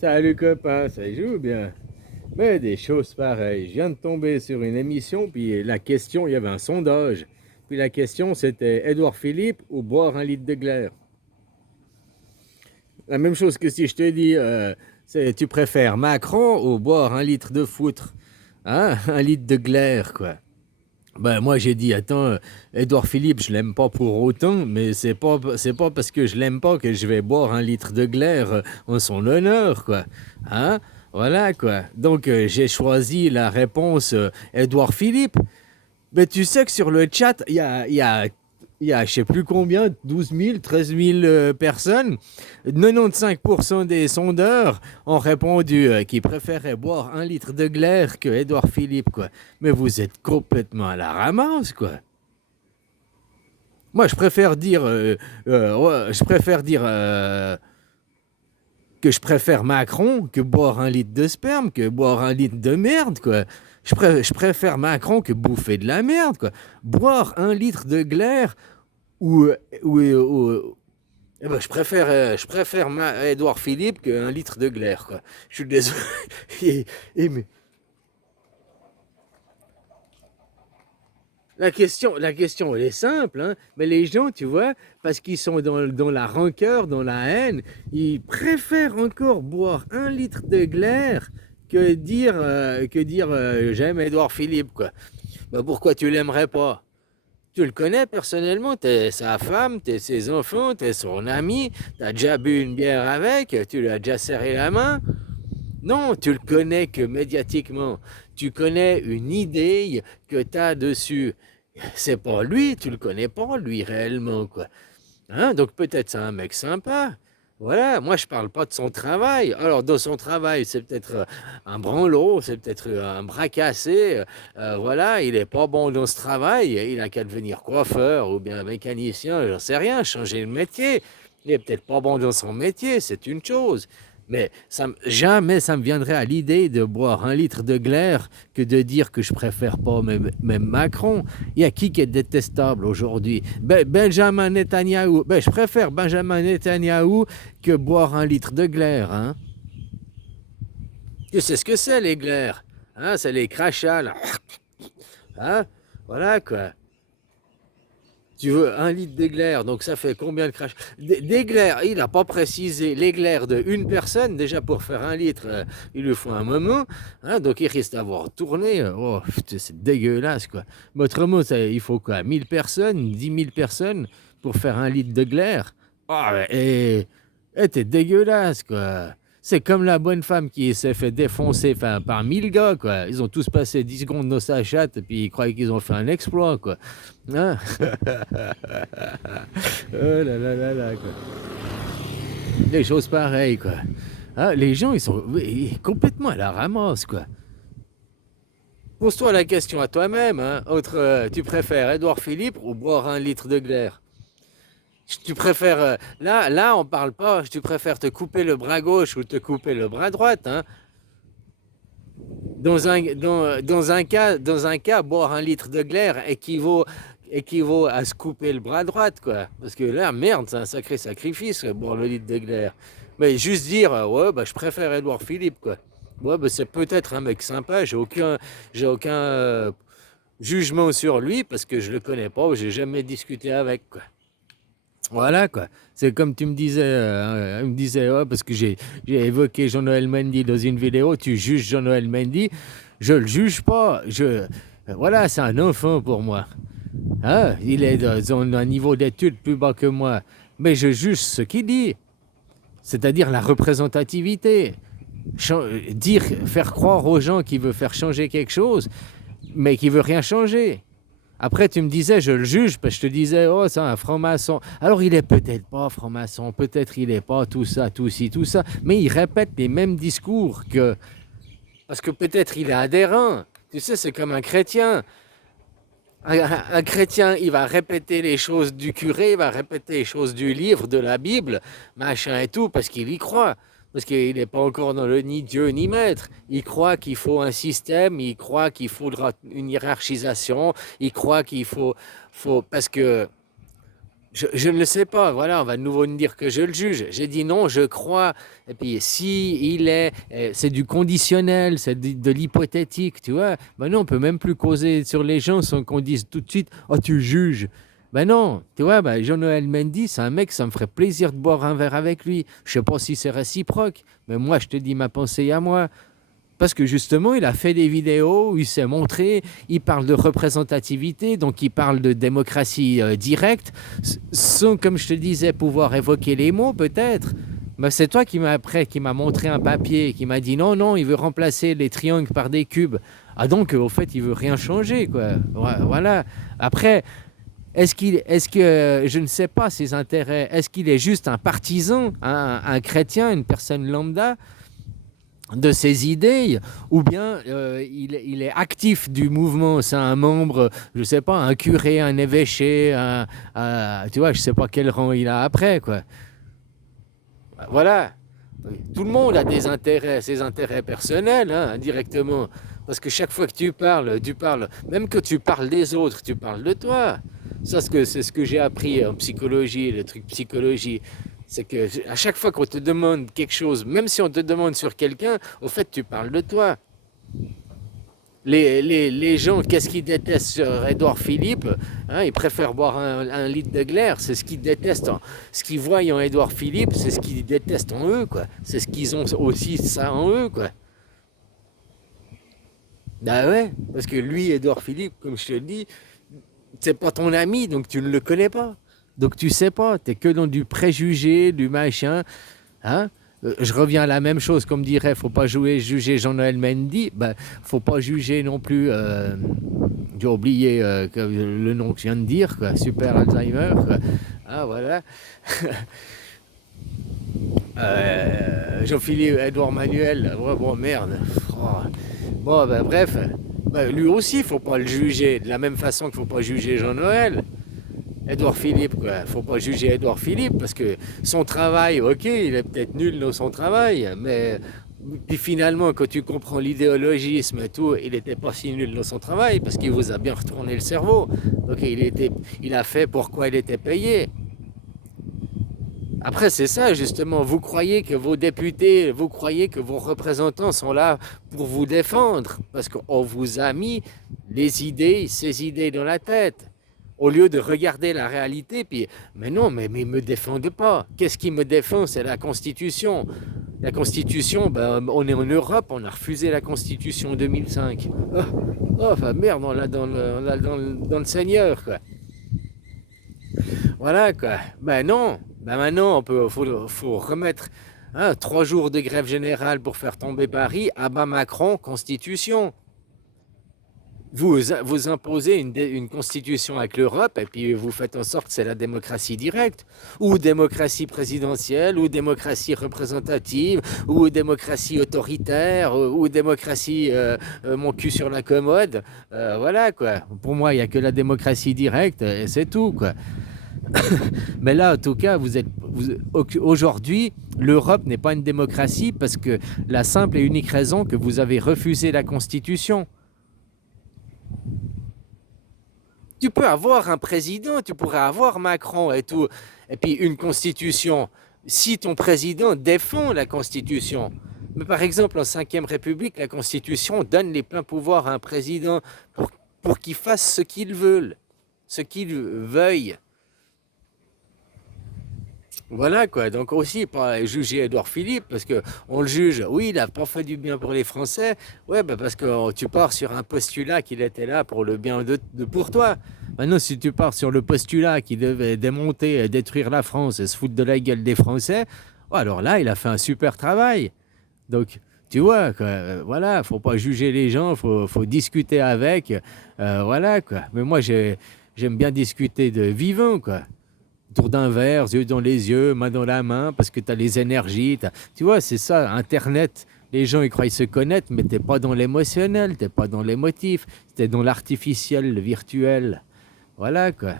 Salut copain, ça joue bien. Mais des choses pareilles. Je viens de tomber sur une émission, puis la question, il y avait un sondage. Puis la question, c'était Édouard Philippe ou boire un litre de glaire. La même chose que si je te dis, tu préfères Macron ou boire un litre de foutre. Hein? Un litre de glaire, quoi. Ben, moi, j'ai dit, attends, Édouard Philippe, je l'aime pas pour autant, mais c'est pas parce que je l'aime pas que je vais boire un litre de glaire en son honneur, quoi. Hein? Voilà, quoi. Donc, j'ai choisi la réponse Édouard Philippe. Mais tu sais que sur le chat, il y a je sais plus combien, 12 000, 13 000 personnes. 95% des sondeurs ont répondu qu'ils préféraient boire un litre de glaire que Édouard Philippe, quoi. Mais vous êtes complètement à la ramasse, quoi. Moi, je préfère dire que je préfère Macron que boire un litre de sperme, que boire un litre de merde, quoi. Je préfère Macron que bouffer de la merde, quoi. Boire un litre de glaire ou, eh ben, je préfère Édouard Philippe qu'un litre de glaire, quoi. Je suis désolé. Et- mais la question, elle est simple, hein. Mais les gens, tu vois, parce qu'ils sont dans la rancœur, dans la haine, ils préfèrent encore boire un litre de glaire que dire j'aime Édouard Philippe, quoi. Bah, pourquoi tu l'aimerais pas? Tu le connais personnellement, t'es sa femme, t'es ses enfants, t'es son ami, t'as déjà bu une bière avec, tu lui as déjà serré la main. Non, tu le connais que médiatiquement. Tu connais une idée que t'as dessus. C'est pas lui, tu le connais pas lui réellement, quoi. Hein? Donc peut-être c'est un mec sympa. Voilà, moi je parle pas de son travail. Alors dans son travail, c'est peut-être un branlot, c'est peut-être un bras cassé. Voilà, il est pas bon dans ce travail. Il a qu'à devenir coiffeur ou bien mécanicien, j'en sais rien, changer de métier. Il est peut-être pas bon dans son métier, c'est une chose. Mais jamais ça me viendrait à l'idée de boire un litre de glaire que de dire que je préfère pas même Macron. Il y a qui est détestable aujourd'hui? Benjamin Netanyahou. Ben, je préfère Benjamin Netanyahou que boire un litre de glaire. Hein? Tu sais ce que c'est les glaires? Hein? C'est les crachats, là. Hein? Voilà quoi. Tu veux un litre d'éclair, donc ça fait combien de crash d'éclair? Il n'a pas précisé l'éclair de une personne. Déjà pour faire un litre, il lui faut un moment. Hein, donc il risque d'avoir tourné. Oh, c'est dégueulasse quoi. Mais autrement, il faut quoi? 1000 personnes, 10 000 personnes pour faire un litre de glaire. Oh, t'es dégueulasse quoi. C'est comme la bonne femme qui s'est fait défoncer par 1000 gars, quoi. Ils ont tous passé 10 secondes dans sa chatte et puis ils croyaient qu'ils ont fait un exploit, quoi. Hein? Oh là là là là, quoi. Les choses pareilles, quoi. Hein, les gens, ils sont complètement à la ramasse, quoi. Pose-toi la question à toi-même, hein. Tu préfères Édouard Philippe ou boire un litre de glaire? Tu préfères. Là, on parle pas. Tu préfères te couper le bras gauche ou te couper le bras droite, hein? Dans un cas, boire un litre de glaire équivaut à se couper le bras droit, quoi. Parce que là, merde, c'est un sacré sacrifice, boire le litre de glaire. Mais juste dire, ouais, bah, je préfère Édouard Philippe, quoi. Ouais, bah, c'est peut-être un mec sympa, j'ai aucun jugement sur lui parce que je le connais pas ou j'ai jamais discuté avec, quoi. Voilà quoi. C'est comme tu me disais, il me disait, ouais, parce que j'ai évoqué Jean-Noël Mendy dans une vidéo, tu juges Jean-Noël Mendy, je le juge pas, voilà, c'est un enfant pour moi. Hein? Il est dans un niveau d'études plus bas que moi, mais je juge ce qu'il dit, c'est-à-dire la représentativité. Faire croire aux gens qu'il veut faire changer quelque chose, mais qu'il veut rien changer. Après, tu me disais, je le juge, parce que je te disais, oh, c'est un franc-maçon. Alors, il est peut-être pas franc-maçon, peut-être il est pas tout ça, tout ci, tout ça, mais il répète les mêmes discours que. Parce que peut-être il est adhérent. Tu sais, c'est comme un chrétien. Un chrétien, il va répéter les choses du curé, il va répéter les choses du livre, de la Bible, machin et tout, parce qu'il y croit. Parce qu'il n'est pas encore dans le ni Dieu ni maître. Il croit qu'il faut un système, il croit qu'il faudra une hiérarchisation, il croit qu'il faut parce que Je ne le sais pas, voilà, on va de nouveau me dire que je le juge. J'ai dit non, je crois. Et puis, si il est, c'est du conditionnel, c'est de l'hypothétique, tu vois. Maintenant, on peut même plus causer sur les gens sans qu'on dise tout de suite, oh, tu juges. Ben non, tu vois, ben Jean-Noël Mendy, c'est un mec, ça me ferait plaisir de boire un verre avec lui. Je sais pas si c'est réciproque, mais moi, je te dis ma pensée à moi. Parce que justement, il a fait des vidéos où il s'est montré, il parle de représentativité, donc il parle de démocratie directe, sans, comme je te disais, pouvoir évoquer les mots peut-être. Mais c'est toi qui m'a montré un papier, qui m'a dit non, non, il veut remplacer les triangles par des cubes. Ah donc, au fait, il veut rien changer, quoi. Voilà. Après, est-ce que, je ne sais pas ses intérêts, est-ce qu'il est juste un partisan, un chrétien, une personne lambda de ses idées, ou bien il est actif du mouvement, c'est un membre, je sais pas, un curé, un évêché, tu vois, je sais pas quel rang il a après, quoi. Voilà. Tout le monde a des intérêts, ses intérêts personnels, hein, indirectement. Parce que chaque fois que tu parles, même que tu parles des autres, tu parles de toi. Ça, c'est ce que j'ai appris en psychologie, le truc psychologie. C'est que à chaque fois qu'on te demande quelque chose, même si on te demande sur quelqu'un, au fait, tu parles de toi. Les gens, qu'est-ce qu'ils détestent sur Édouard Philippe, hein, ils préfèrent boire un litre de glaire, c'est ce qu'ils détestent. Ce qu'ils voient en Édouard Philippe, c'est ce qu'ils détestent en eux, quoi. C'est ce qu'ils ont aussi ça en eux, quoi. Bah ouais, parce que lui, Édouard Philippe, comme je te le dis, c'est pas ton ami, donc tu ne le connais pas. Donc tu sais pas, t'es que dans du préjugé, du machin. Hein. Je reviens à la même chose, comme dirait, faut pas juger Jean-Noël Mendy, ben, faut pas juger non plus, j'ai oublié le nom que je viens de dire, quoi, super Alzheimer, quoi. Ah voilà, Jean-Philippe Edouard Manuel, ouais, bon merde. Oh. Bon, ben, bref, ben, lui aussi, faut pas le juger, de la même façon qu'il faut pas juger Jean-Noël. Édouard Philippe, quoi. Faut pas juger Édouard Philippe parce que son travail, ok, il est peut-être nul dans son travail, mais puis finalement, quand tu comprends l'idéologisme et tout, il n'était pas si nul dans son travail parce qu'il vous a bien retourné le cerveau. Donc il a fait pourquoi il était payé. Après, c'est ça justement. Vous croyez que vos députés, vous croyez que vos représentants sont là pour vous défendre parce qu'on vous a mis les idées, ces idées dans la tête. Au lieu de regarder la réalité, puis, mais non, mais ils ne me défendent pas. Qu'est-ce qui me défend? C'est la Constitution. La Constitution, ben, on est en Europe, on a refusé la Constitution en 2005. Oh, oh enfin merde, on l'a dans le Seigneur, quoi. Voilà, quoi. Ben non, ben maintenant, faut remettre 3 jours de grève générale pour faire tomber Paris. Ah ben Macron, Constitution. Vous imposez une constitution avec l'Europe et puis vous faites en sorte que c'est la démocratie directe, ou démocratie présidentielle, ou démocratie représentative, ou démocratie autoritaire, ou démocratie mon cul sur la commode. Voilà quoi. Pour moi, il n'y a que la démocratie directe et c'est tout quoi. Mais là, en tout cas, aujourd'hui, l'Europe n'est pas une démocratie parce que la simple et unique raison que vous avez refusé la constitution. Tu peux avoir un président, tu pourrais avoir Macron et tout, et puis une constitution, si ton président défend la constitution. Mais par exemple, en 5e République, la constitution donne les pleins pouvoirs à un président pour qu'il fasse ce qu'il veut, ce qu'il veuille. Voilà quoi, donc aussi pas juger Édouard Philippe parce que on le juge, oui, il n'a pas fait du bien pour les Français, ouais, bah parce que tu pars sur un postulat qu'il était là pour le bien pour toi. Maintenant, si tu pars sur le postulat qu'il devait démonter et détruire la France et se foutre de la gueule des Français, ouais, alors là, il a fait un super travail. Donc, tu vois, quoi, voilà, faut pas juger les gens, faut discuter avec, voilà quoi. Mais moi, j'aime bien discuter de vivant, quoi autour d'un verre, yeux dans les yeux, main dans la main, parce que tu as les énergies. Tu vois, c'est ça, Internet. Les gens, ils croient se connaître, mais tu n'es pas dans l'émotionnel, tu n'es pas dans l'émotif, tu es dans l'artificiel, le virtuel. Voilà, quoi.